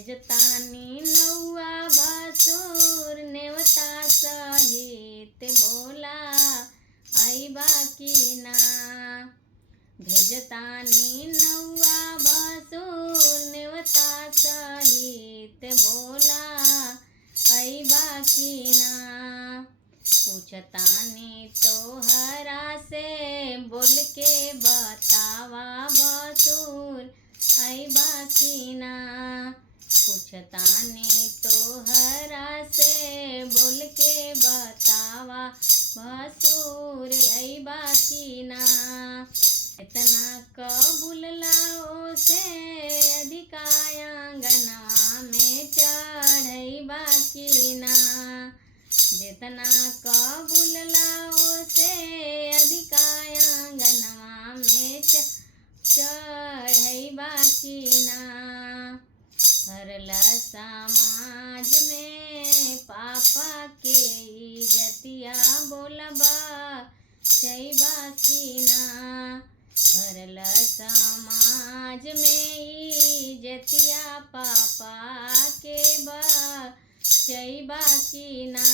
भेजतानी नौआ भासुर नेवता सहित बोला आइबा की ना। भेजतानी नौआ भासुर नेवता सहित बोला आइबा की ना। पूछतानी तोहरा से बोल के बतावा भासुर आइबा की ना। पूछतानी तोहरा से बोल के बतावा भासुर आइबा की ना। इतना कबूल लाओ से अधिकायांगना में चढ़ैबा की ना। जितना कबूल लाओ से अधिकायांगना में चढ़ैबा की ना। हरल समाज में पापा के इज्जतिया बोलबा चैबा की ना। हरल समाज में इज्जतिया पापा के चैबा की ना।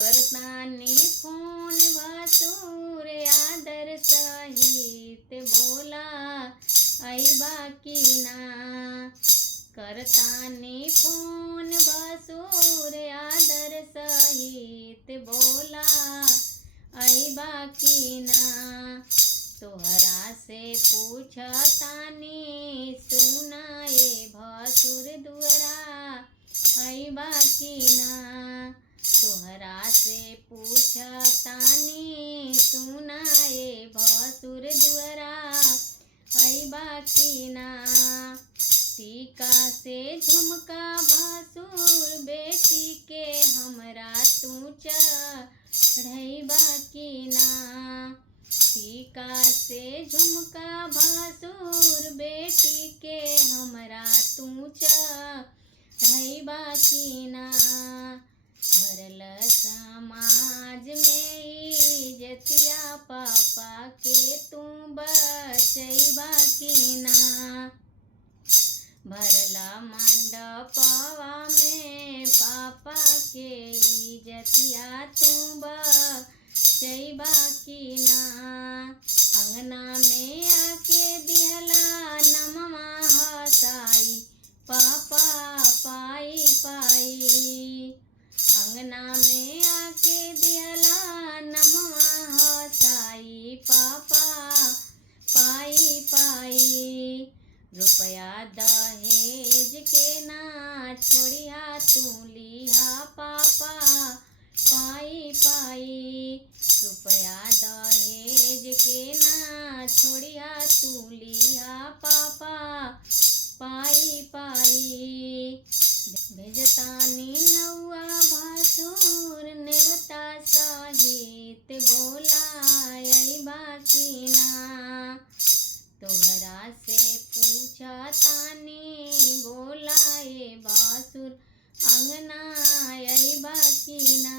करतानी फोन भासुर आदर सहित बोला आइबा की ना। करतानी फोन भासुर आदर सहित बोला आइबा की ना। तोहरा से पूछतानी सुनाए भासुर दुअरा आइबा की ना। तोहरा से पूछतानी सुनाए भासुर दुअरा आइबा की ना। टीका से झुमका भासुर बेटी के हमरा तू चढ़ैबा की ना। टीका से झुमका भासुर बेटी के हमरा तू चढ़ैबा की ना। भरल समाज में इज्जतिया पापा के तू बचैबा की ना। भरल मंडपवा में पापा के इज्जतिया तू बचैबा की ना। अंगना में आके दिहला नमवा हसाई पापा पाई पाई। अंगना में आके दिहला नमवा हसाई पापा पाई पाई। रुपया दहेज के ना छोड़िया तू लिहा पापा पाई पाई। रुपया दहेज के ना छोड़िया तू लिहा पापा पाई पाई। भेजतानी नौआ भासुर नेवता सहित बोला आइबा की ना। तोहरा से पूछतानी बोलाए भासुर अंगना आइबा की ना।